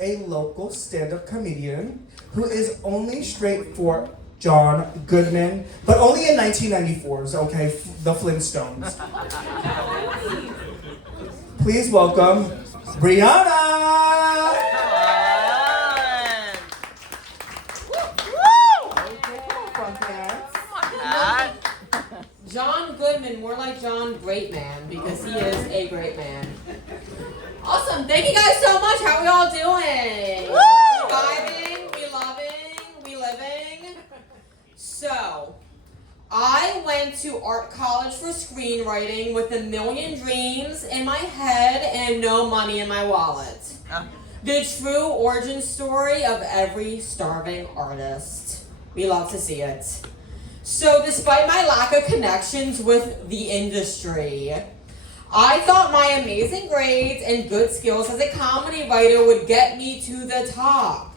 a local stand-up comedian who is only straight for John Goodman, but only in 1994's, okay, the Flintstones. Please welcome Brianna! John Goodman, more like John Great Man, because he is a great man. Awesome, thank you guys so much. How are we all doing? Woo! Vibing, we loving, we living. So, I went to art college for screenwriting with a million dreams in my head and no money in my wallet. The true origin story of every starving artist. We love to see it. So despite my lack of connections with the industry, I thought my amazing grades and good skills as a comedy writer would get me to the top.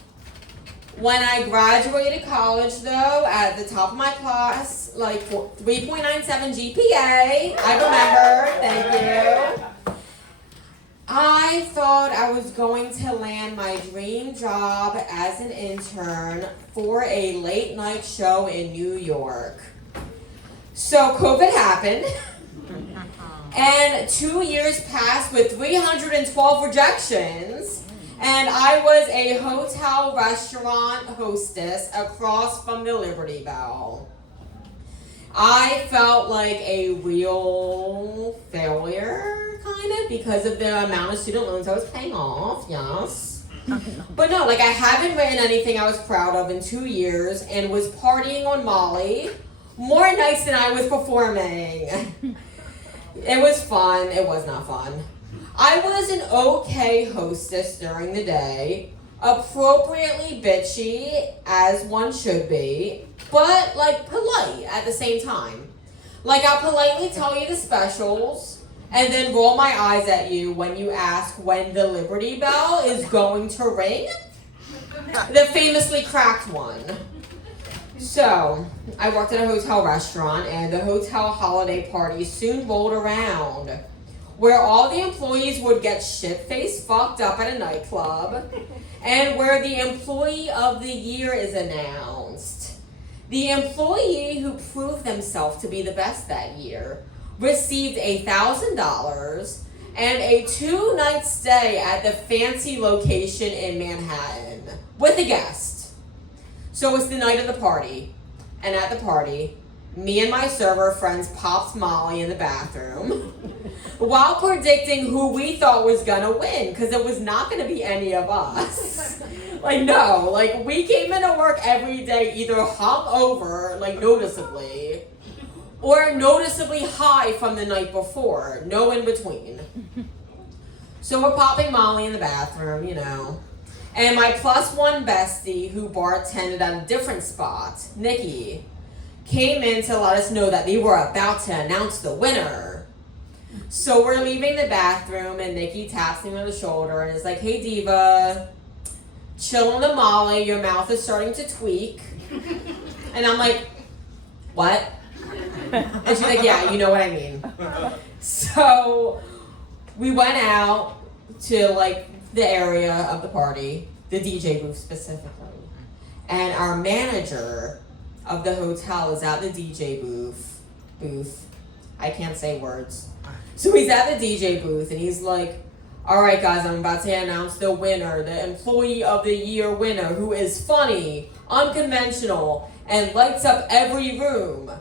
When I graduated college though, at the top of my class, like 3.97 GPA, I remember, thank you. I thought I was going to land my dream job as an intern for a late night show in New York. So COVID happened, and 2 years passed with 312 rejections, and I was a hotel restaurant hostess across from the Liberty Bell. I felt like a real failure, kind of, because of the amount of student loans I was paying off, yes. But no, like I haven't written anything I was proud of in 2 years and was partying on Molly more nights than I was performing. It was fun, it was not fun. I was an okay hostess during the day, appropriately bitchy, as one should be, but like polite at the same time. Like I'll politely tell you the specials and then roll my eyes at you when you ask when the Liberty Bell is going to ring. The famously cracked one. So, I worked at a hotel restaurant and the hotel holiday party soon rolled around, where all the employees would get shit-faced fucked up at a nightclub, and where the employee of the year is announced. The employee who proved themselves to be the best that year received $1,000 and a 2-night stay at the fancy location in Manhattan with a guest. So it's the night of the party, and at the party, me and my server friends popped Molly in the bathroom while predicting who we thought was gonna win, because it was not gonna be any of us. Like, no, like we came into work every day either hungover, like noticeably, or noticeably high from the night before, no in between. So we're popping Molly in the bathroom, you know. And my +1 bestie, who bartended at a different spot, Nikki, came in to let us know that they were about to announce the winner. So we're leaving the bathroom and Nikki taps me on the shoulder and is like, "Hey Diva, chill on the Molly, your mouth is starting to tweak." And I'm like, "What?" And she's like, "Yeah, you know what I mean." So we went out to like the area of the party, the DJ booth specifically. And our manager of the hotel is at the DJ booth. I can't say words. So he's at the DJ booth and he's like, "All right guys, I'm about to announce the winner, the employee of the year winner, who is funny, unconventional, and lights up every room."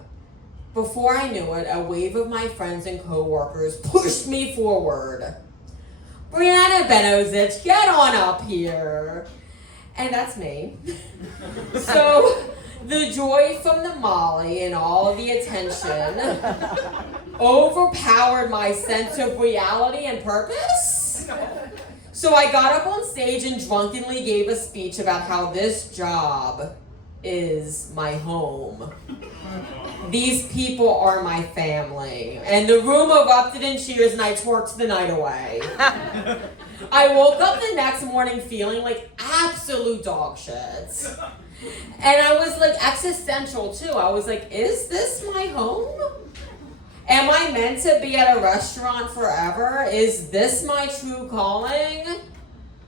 Before I knew it, a wave of my friends and coworkers pushed me forward. "Brianna Benozich, get on up here." And that's me. So the joy from the Molly and all the attention overpowered my sense of reality and purpose. So I got up on stage and drunkenly gave a speech about how this job is my home. These people are my family. And the room erupted in cheers and I twerked the night away. I woke up the next morning feeling like absolute dog shit. And I was like existential too. I was like, is this my home? Am I meant to be at a restaurant forever? Is this my true calling?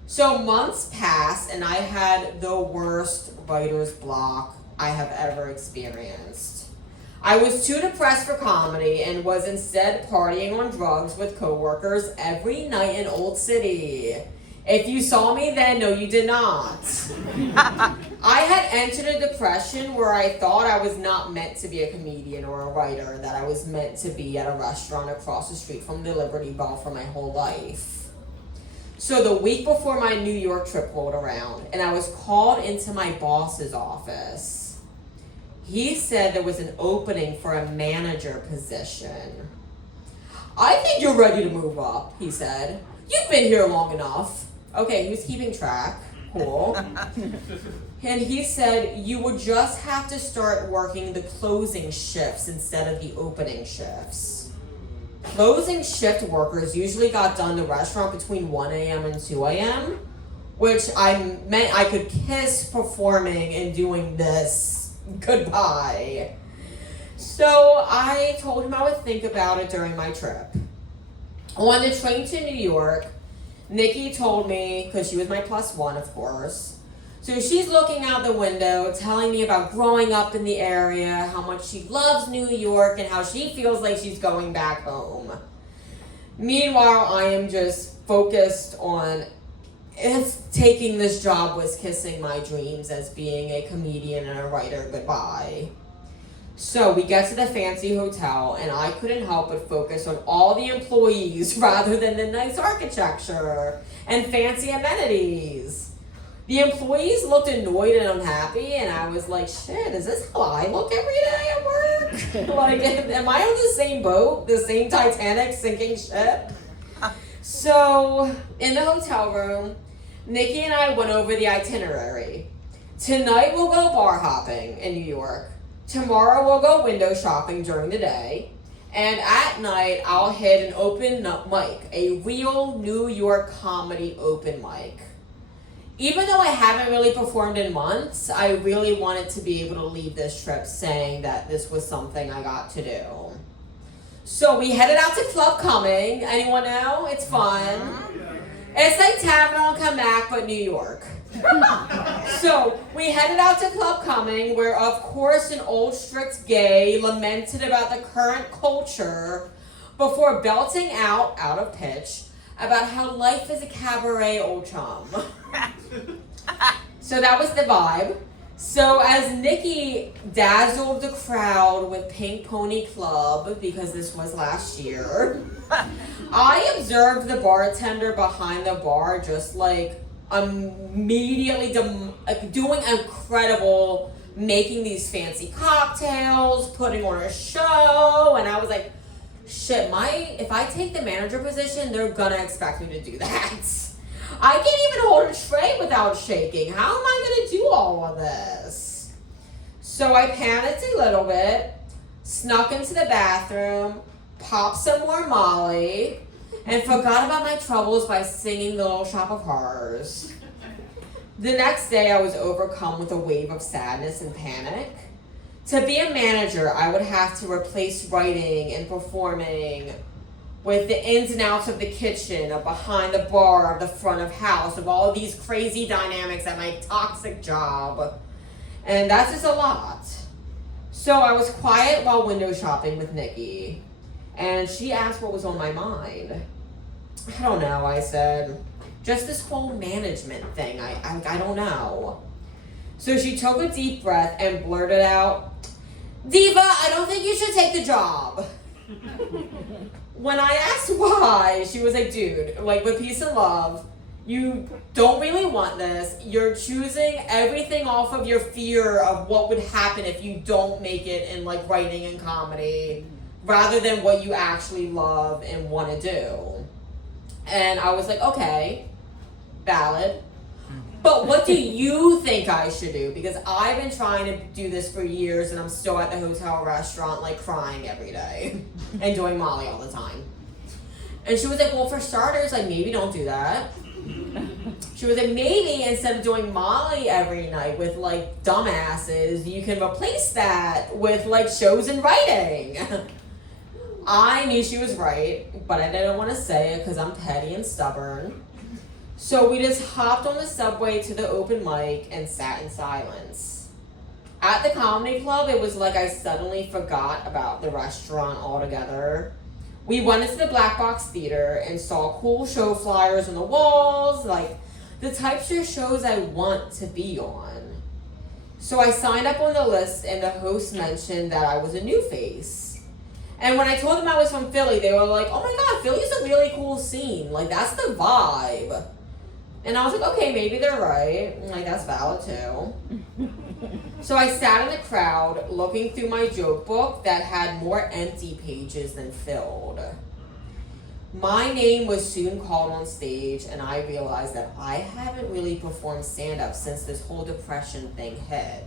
So months passed and I had the worst writer's block I have ever experienced. I was too depressed for comedy and was instead partying on drugs with coworkers every night in Old City. If you saw me then, no you did not. I had entered a depression where I thought I was not meant to be a comedian or a writer, that I was meant to be at a restaurant across the street from the Liberty Bell for my whole life. So the week before my New York trip rolled around and I was called into my boss's office, he said there was an opening for a manager position. I think you're ready to move up, he said. You've been here long enough. Okay, he was keeping track. Cool. And he said you would just have to start working the closing shifts instead of the opening shifts. Closing shift workers usually got done the restaurant between 1 a.m. and 2 a.m., which I meant I could kiss performing and doing this goodbye. So I told him I would think about it during my trip. On the train to New York, Nikki told me, because she was my +1, of course, so she's looking out the window, telling me about growing up in the area, how much she loves New York, and how she feels like she's going back home. Meanwhile, I am just focused on if taking this job was kissing my dreams as being a comedian and a writer goodbye. So we get to the fancy hotel, and I couldn't help but focus on all the employees rather than the nice architecture and fancy amenities. The employees looked annoyed and unhappy, and I was like, shit, is this how I look every day at work? Like, am I on the same boat, the same Titanic sinking ship? So, in the hotel room, Nikki and I went over the itinerary. Tonight we'll go bar hopping in New York. Tomorrow we'll go window shopping during the day. And at night, I'll hit an open mic, a real New York comedy open mic. Even though I haven't really performed in months, I really wanted to be able to leave this trip saying that this was something I got to do. So we headed out to Club Coming. Anyone know? It's fun. It's like Tavern on Comac, but New York. So we headed out to Club Coming, where of course an old strict gay lamented about the current culture before belting out of pitch, about how life is a cabaret, old chum. So that was the vibe. So as Nikki dazzled the crowd with Pink Pony Club, because this was last year, I observed the bartender behind the bar just like immediately doing incredible, making these fancy cocktails, putting on a show, and I was like, shit, if I take the manager position, they're gonna expect me to do that. I can't even hold a tray without shaking. How am I gonna do all of this? So I panicked a little bit, snuck into the bathroom, popped some more Molly, and forgot about my troubles by singing The Little Shop of Horrors. The next day, I was overcome with a wave of sadness and panic. To be a manager, I would have to replace writing and performing with the ins and outs of the kitchen, of behind the bar, of the front of house, of all of these crazy dynamics at my toxic job. And that's just a lot. So I was quiet while window shopping with Nikki, and she asked what was on my mind. I don't know, I said. Just this whole management thing, I don't know. So she took a deep breath and blurted out, Diva, I don't think you should take the job. When I asked why, she was like, dude, like with peace and love, you don't really want this. You're choosing everything off of your fear of what would happen if you don't make it in like writing and comedy, rather than what you actually love and want to do. And I was like, okay, valid. But what do you think I should do? Because I've been trying to do this for years and I'm still at the hotel restaurant like crying every day and doing Molly all the time. And she was like, well, for starters, like maybe don't do that. She was like, maybe instead of doing Molly every night with like dumbasses, you can replace that with like shows and writing. I knew she was right, but I didn't want to say it because I'm petty and stubborn. So we just hopped on the subway to the open mic and sat in silence. At the comedy club, it was like I suddenly forgot about the restaurant altogether. We went into the Black Box Theater and saw cool show flyers on the walls, like the types of shows I want to be on. So I signed up on the list and the host mentioned that I was a new face. And when I told them I was from Philly, they were like, oh my god, Philly's a really cool scene. Like, that's the vibe. And I was like, okay, maybe they're right. Like, that's valid too. So I sat in the crowd looking through my joke book that had more empty pages than filled. My name was soon called on stage, and I realized that I haven't really performed stand-up since this whole depression thing hit.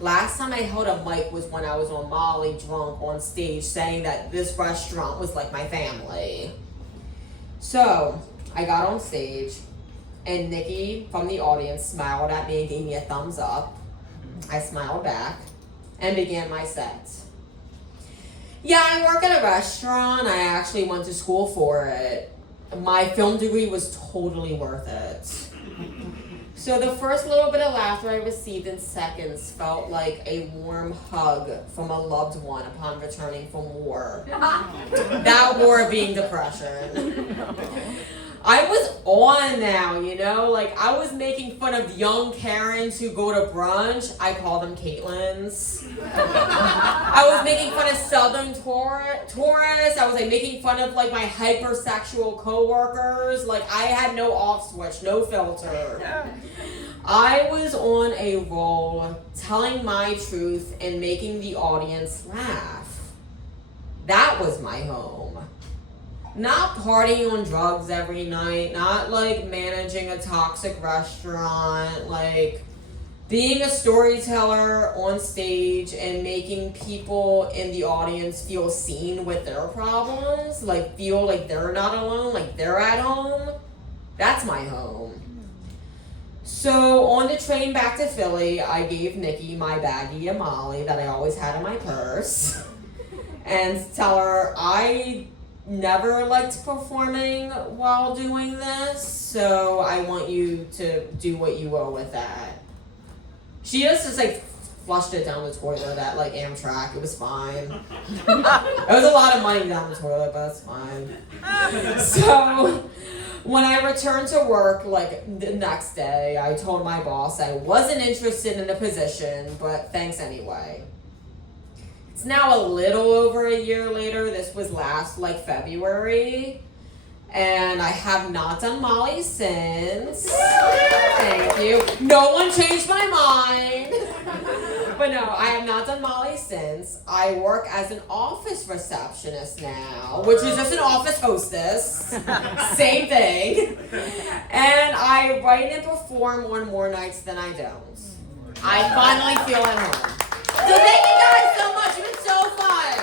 Last time I held a mic was when I was on Molly drunk on stage saying that this restaurant was like my family. So I got on stage, and Nikki from the audience smiled at me and gave me a thumbs up. I smiled back and began my set. Yeah, I work at a restaurant. I actually went to school for it. My film degree was totally worth it. So the first little bit of laughter I received in seconds felt like a warm hug from a loved one upon returning from war. That war being depression. I was on now, you know? Like, I was making fun of young Karens who go to brunch. I call them Caitlins. I was making fun of Southern tourists. I was, like, making fun of, like, my hypersexual coworkers. Like, I had no off switch, no filter. I was on a roll, telling my truth and making the audience laugh. That was my home. Not partying on drugs every night, not like managing a toxic restaurant, like being a storyteller on stage and making people in the audience feel seen with their problems, like feel like they're not alone, like they're at home. That's my home. So on the train back to Philly, I gave Nikki my baggie of Molly that I always had in my purse and tell her I never liked performing while doing this, so I want you to do what you will with that. She just like flushed it down the toilet at like Amtrak. It was fine. It was a lot of money down the toilet, but it's fine. So when I returned to work like the next day, I told my boss I wasn't interested in the position, but thanks anyway. It's now a little over a year later. This was last like February, and I have not done Molly since. Thank you. No one changed my mind. But no, I have not done Molly since. I work as an office receptionist now, which is just an office hostess. Same thing. And I write and perform on more nights than I don't. I finally feel at home. So thank you guys so much. It's been so fun.